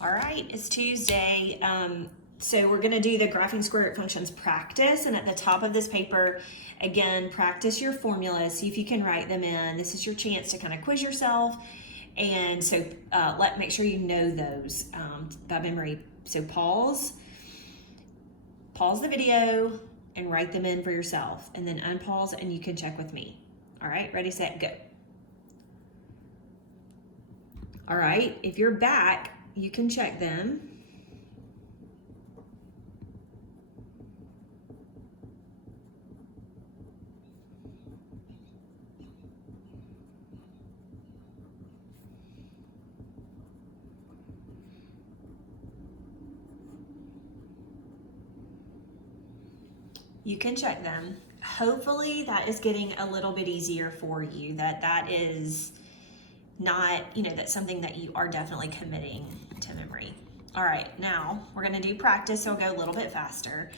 All right, it's Tuesday. So we're gonna do the graphing square root functions practice, and at the top of this paper, again, practice your formulas, see if you can write them in. This is your chance to kind of quiz yourself, and so make sure you know those by memory. So pause the video and write them in for yourself, and then unpause and you can check with me. All right, ready, set, go. All right, if you're back, you can check them. You can check them. Hopefully that is getting a little bit easier for you, that is not, that's something that you are definitely committing to memory. All right, now we're gonna do practice, so I'll go a little bit faster.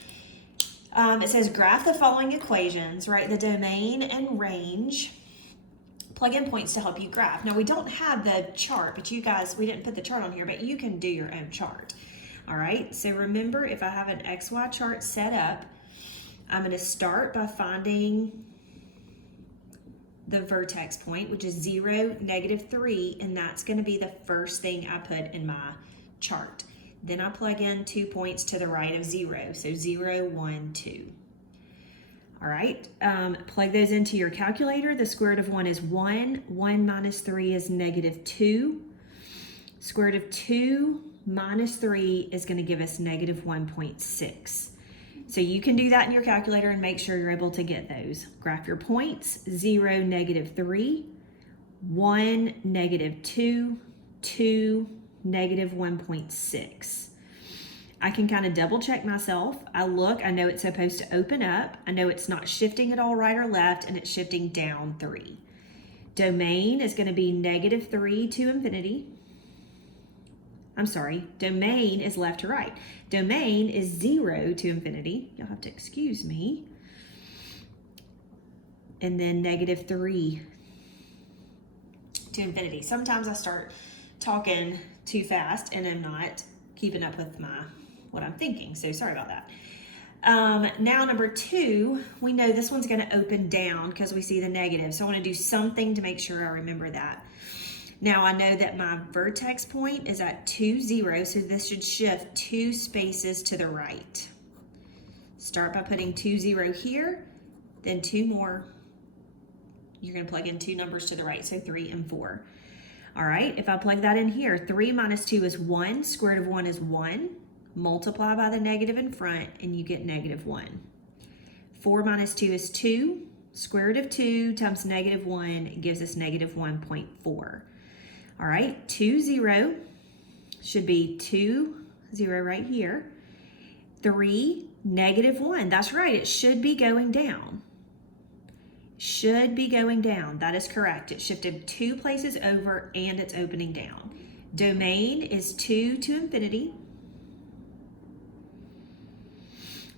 It says graph the following equations, write the domain and range, plug in points to help you graph. Now we don't have the chart, but you guys, we didn't put the chart on here, but you can do your own chart. All right, so remember, if I have an XY chart set up, I'm going to start by finding the vertex point, which is 0, -3, and that's going to be the first thing I put in my chart. Then I plug in 2 points to the right of 0, so 0, 1, 2. All right, plug those into your calculator. The square root of 1 is 1. 1 minus 3 is -2. Square root of 2 minus 3 is going to give us -1.6. So you can do that in your calculator and make sure you're able to get those. Graph your points: 0, -3, 1, -2, 2, -1.6. I can kind of double check myself. I know it's supposed to open up. I know it's not shifting at all right or left, and it's shifting down 3. Domain is going to be -3 to infinity. I'm sorry, domain is left to right. Domain is 0 to infinity. You'll have to excuse me. And then -3 to infinity. Sometimes I start talking too fast and I'm not keeping up with what I'm thinking, so sorry about that. Now number 2, we know this one's gonna open down because we see the negative, so I wanna do something to make sure I remember that. Now I know that my vertex point is at 2, 0, so this should shift 2 spaces to the right. Start by putting 2, 0 here, then 2 more. You're gonna plug in 2 numbers to the right, so 3 and 4. All right, if I plug that in here, 3 minus 2 is 1, square root of 1 is 1, multiply by the negative in front, and you get -1. 4 minus 2 is 2, square root of 2 times -1 gives us -1.4. All right, 2, 0 should be 2, 0 right here. 3, -1. That's right, it should be going down. Should be going down. That is correct. It shifted 2 places over and it's opening down. Domain is 2 to infinity.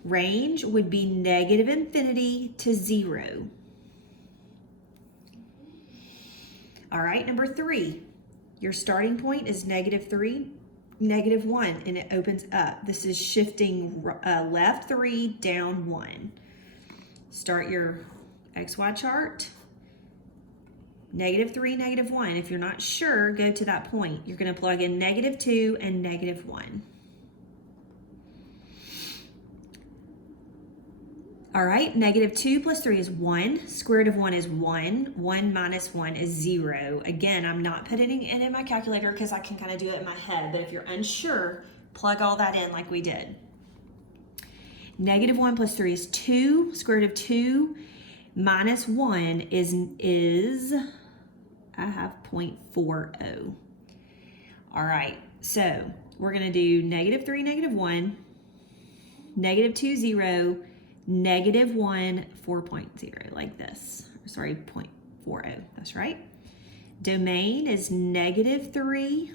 Range would be -infinity to 0. All right, number 3. Your starting point is -3, -1, and it opens up. This is shifting left 3, down 1. Start your XY chart. -3, -1. If you're not sure, go to that point. You're going to plug in -2 and -1. All right, -2 plus 3 is 1. Square root of 1 is 1. 1 minus 1 is 0. Again, I'm not putting it in my calculator because I can kind of do it in my head, but if you're unsure, plug all that in like we did. -1 plus 3 is 2. Square root of 2 minus 1 is I have 0.40. All right, so we're going to do -3, -1, -2, 0, -1, 4.0, like this. Sorry, 0.40, that's right. Domain is -3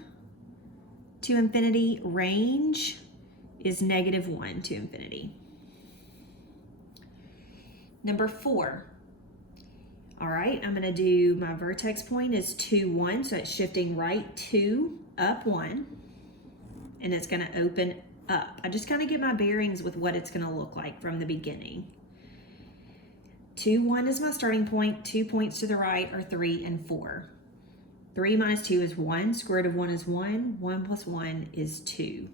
to infinity. Range is -1 to infinity. Number 4. All right, I'm gonna do my vertex point is 2, 1, so it's shifting right 2, up 1. and it's gonna open up. I just kind of get my bearings with what it's gonna look like from the beginning. 2, 1 is my starting point. 2 points to the right are 3 and 4. 3 minus 2 is 1. Square root of 1 is 1. 1 plus 1 is 2.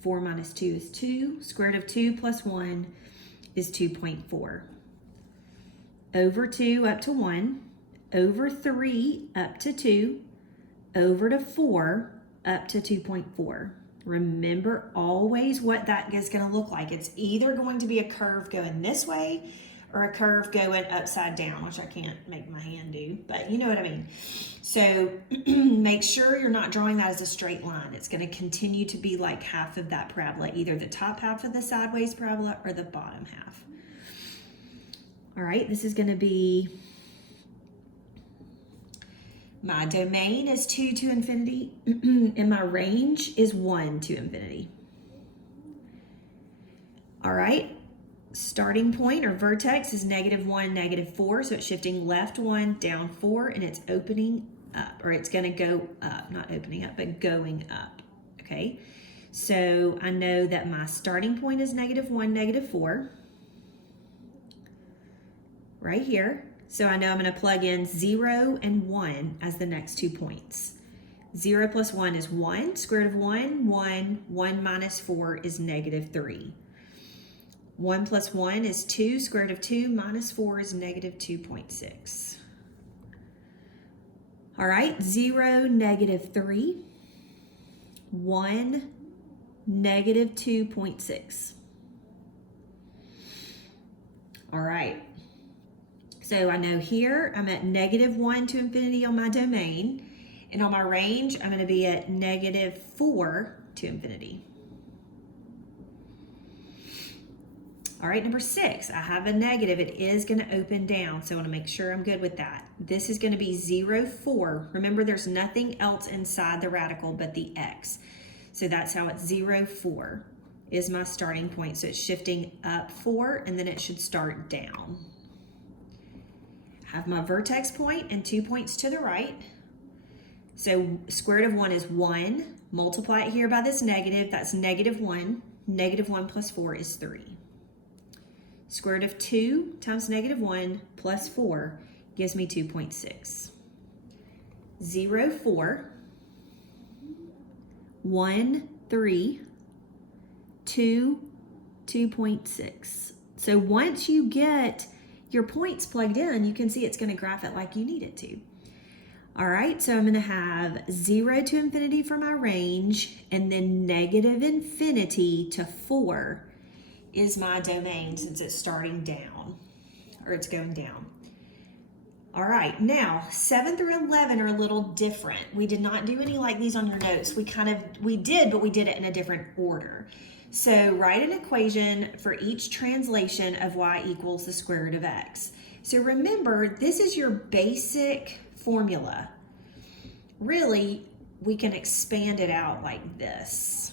4 minus 2 is 2. Square root of 2 plus 1 is 2.4. Over 2 up to 1. Over 3 up to 2. Over to 4 up to 2.4. Remember always what that is going to look like. It's either going to be a curve going this way or a curve going upside down, which I can't make my hand do, but you know what I mean. So make sure you're not drawing that as a straight line. It's going to continue to be like half of that parabola, either the top half of the sideways parabola or the bottom half. All right, this is going to be, my domain is 2 to infinity, and my range is 1 to infinity. All right. Starting point or vertex is -1, -4, so it's shifting left 1, down 4, and it's opening up, or it's going to go up, not opening up, but going up, okay? So I know that my starting point is -1, -4, right here. So I know I'm going to plug in 0 and 1 as the next 2 points. 0 plus 1 is 1, square root of 1, 1, 1 minus 4 is -3. 1 plus 1 is 2, square root of 2 minus 4 is -2.6. All right, 0, -3, 1, -2.6. All right, so I know here I'm at -1 to infinity on my domain, and on my range I'm going to be at -4 to infinity. All right, number 6, I have a negative. It is going to open down, so I want to make sure I'm good with that. This is going to be 0, 4. Remember, there's nothing else inside the radical but the x. So that's how it's 0, 4 is my starting point. So it's shifting up 4, and then it should start down. I have my vertex point and 2 points to the right. So square root of 1 is 1. Multiply it here by this negative. That's -1. -1 plus 4 is 3. Square root of 2 times -1 plus 4 gives me 2.6. 0, 4, 1, 3, 2, 2.6. So once you get your points plugged in, you can see it's going to graph it like you need it to. All right, so I'm going to have 0 to infinity for my range, and then -infinity to 4 is my domain since it's starting down, or it's going down. All right, now 7 through 11 are a little different. We did not do any like these on your notes. We did, but we did it in a different order. So write an equation for each translation of y equals the square root of x. So remember, this is your basic formula. Really, we can expand it out like this.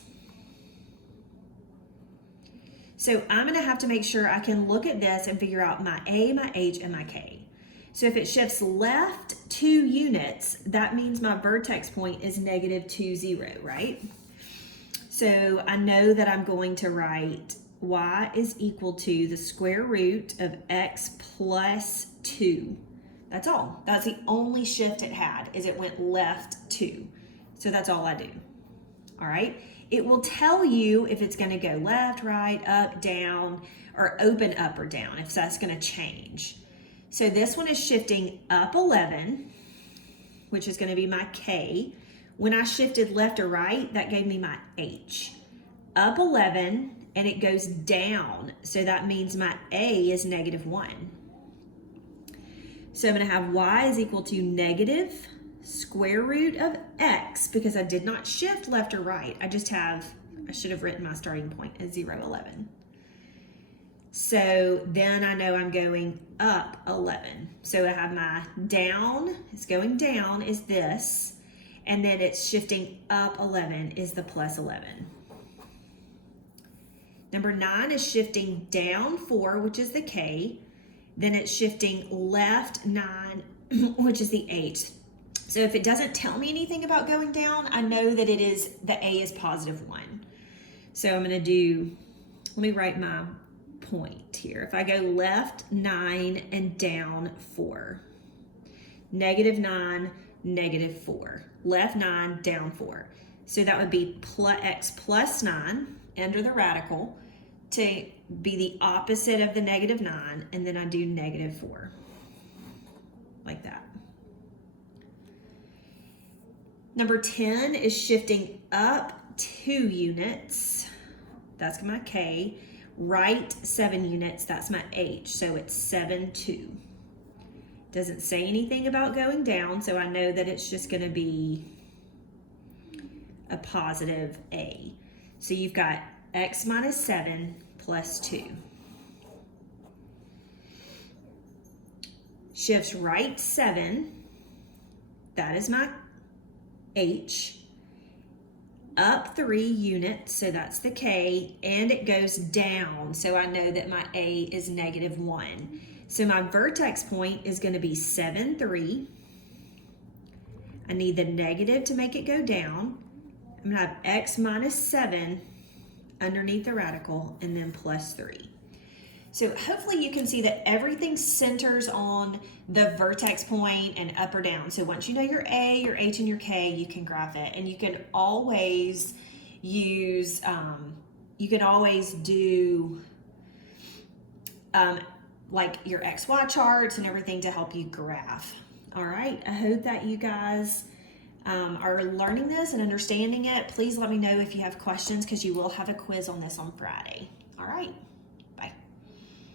So I'm going to have to make sure I can look at this and figure out my a, my h, and my k. So if it shifts left 2 units, that means my vertex point is -2, 0, right? So I know that I'm going to write y is equal to the square root of x plus 2. That's all. That's the only shift it had, is it went left 2. So that's all I do. All right? It will tell you if it's going to go left, right, up, down, or open up or down, if that's going to change. So this one is shifting up 11, which is going to be my K. When I shifted left or right, that gave me my H. Up 11, and it goes down, so that means my A is -1. So I'm going to have y is equal to negative square root of x, because I did not shift left or right. I should have written my starting point as 0, 11. So then I know I'm going up 11. So I have my down, it's going down is this, and then it's shifting up 11 is the plus 11. Number 9 is shifting down 4, which is the K. Then it's shifting left 9, which is the H. So if it doesn't tell me anything about going down, I know that the A is +1. So I'm going to do, let me write my point here. If I go left 9 and down 4, -9, -4, left 9, down 4. So that would be x plus 9 under the radical to be the opposite of the -9, and then I do -4, like that. Number 10 is shifting up 2 units. That's my K. Right 7 units, that's my H. So it's 7, 2. Doesn't say anything about going down, so I know that it's just going to be a positive A. So you've got x minus 7 plus 2. Shifts right 7, that is my H. Up 3 units, so that's the K, and it goes down, so I know that my A is -1. So my vertex point is going to be 7, 3. I need the negative to make it go down. I'm going to have x minus 7 underneath the radical, and then plus 3. So hopefully you can see that everything centers on the vertex point and up or down. So once you know your A, your H, and your K, you can graph it. And you can always use, you can always do like your XY charts and everything to help you graph. All right, I hope that you guys are learning this and understanding it. Please let me know if you have questions, because you will have a quiz on this on Friday. All right.